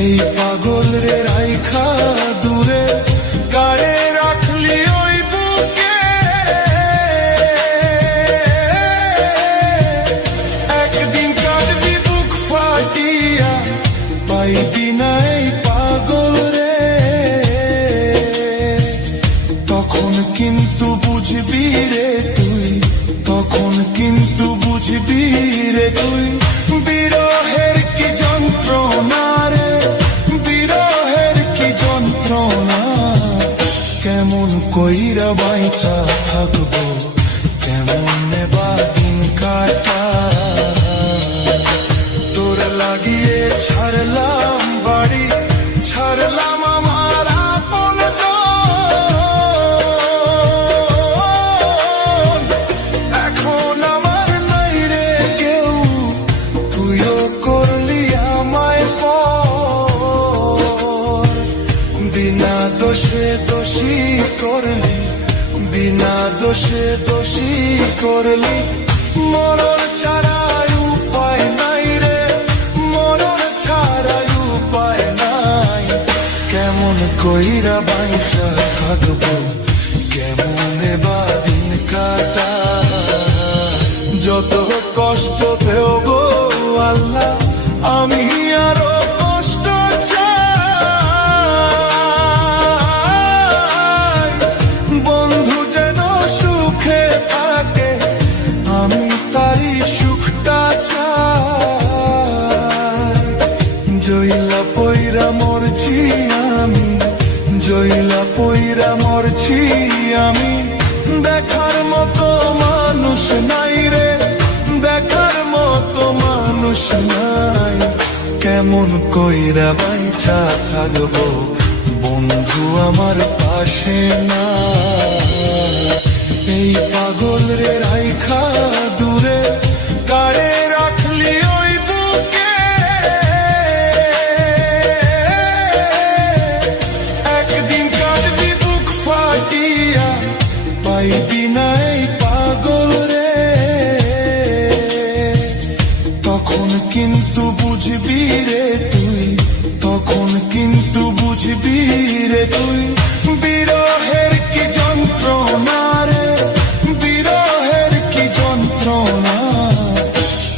এই পাগল রে রাইখা দূরে কারে রাখলি ওই বুকে, একদিন কাঁদবি বুক ফাটিয়া পাইবি না এই পাগল রে। তখন কিন্তু বুঝবি রে তুই, তখন কিন্তু বুঝবি রে তুই বিরহের কি যন্ত্রণা রে, বিরহের কি যন্ত্রণা। কেমন কইরা বাইচা থাকবো, কেমন বা দিন কাটা। তোর লাগিয়ে ছাড়লাম বাড়ি, ছাড়লাম আমার আপন জন। এখন আমার নাই রে কেউ, তুইও করলি আমায় পর। বিনা দোষে দোষী করলি, বিনা দোষে দোষী করলি। মরণ ছাড়াই উপায় নাই রে, মরণ ছাড়াই উপায় নাই। কেমন কইরা বাইচা থাকবো, কেমনে বা দিন কাটা। যত কষ্ট দেও গো আল্লাহ, আমি আরো কষ্ট চাই। বন্ধু যেন সুখে থাকে, আমি তারই সুখটা চাই। জইলা পইরা মরছি আমি, জইলা পইরা মরছি আমি। দেখার মতো মানুষ নাই রে, দেখার মতো মানুষ নাই। কেমন কইরা বাইচা থাকবো, বন্ধু আমার পাশে না। এই পাগল রে রাইখা দূরে কারে রাখলি ওই বুকে, একদিন কাঁদবি বুক ফাটিয়া পাইবি না এই পাগল রে। তখন কিন্তু বুঝবি রে তুই, তখন কিন্তু বুঝবি রে তুই বিরহের কি যন্ত্রণা রে, বিরহের কি যন্ত্রণা।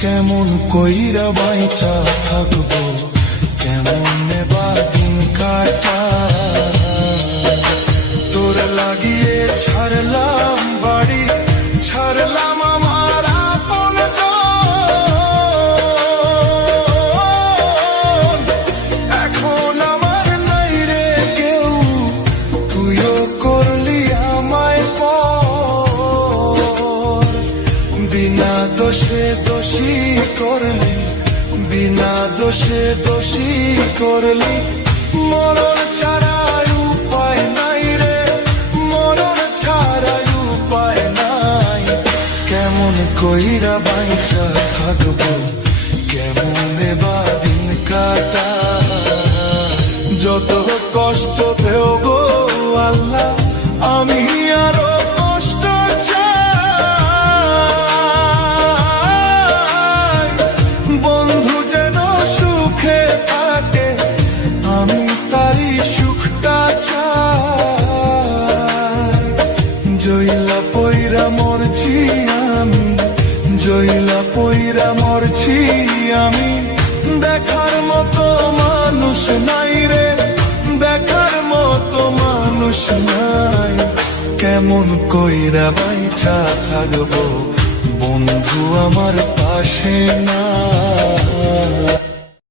কেমন কইরা বাইচা থাকবো, কেমনে বা দিন কাটা। তোর লাগিয়ে ছাড়লাম বাড়ি, ছাড়লাম আমার আপন জন। এখন আমার নাই রে কেউ, তুইও করলি আমায় পর। বিনা দোষে দোষী করলি, বিনা দোষে দোষী করলি। মরণ ছাড়াই উপায় নাই রে, মরণ ছাড়াই উপায় নাই। কেমন কইরা বাইচা থাকবো, কেমনে বা দিন কাটা। যত কষ্ট দেও গো আল্লাহ, আমি আরো কষ্ট চাই। বন্ধু যেন সুখে থাকে, আমি তারই সুখটা চাই। জইলা পইরা মরছি আমি, জইলা পইরা মরছি আমি। দেখার মতো মানুষ নাই রে, দেখার মতো মানুষ নাই। কেমন কইরা বাইচা থাকবো, বন্ধু আমার পাশে না।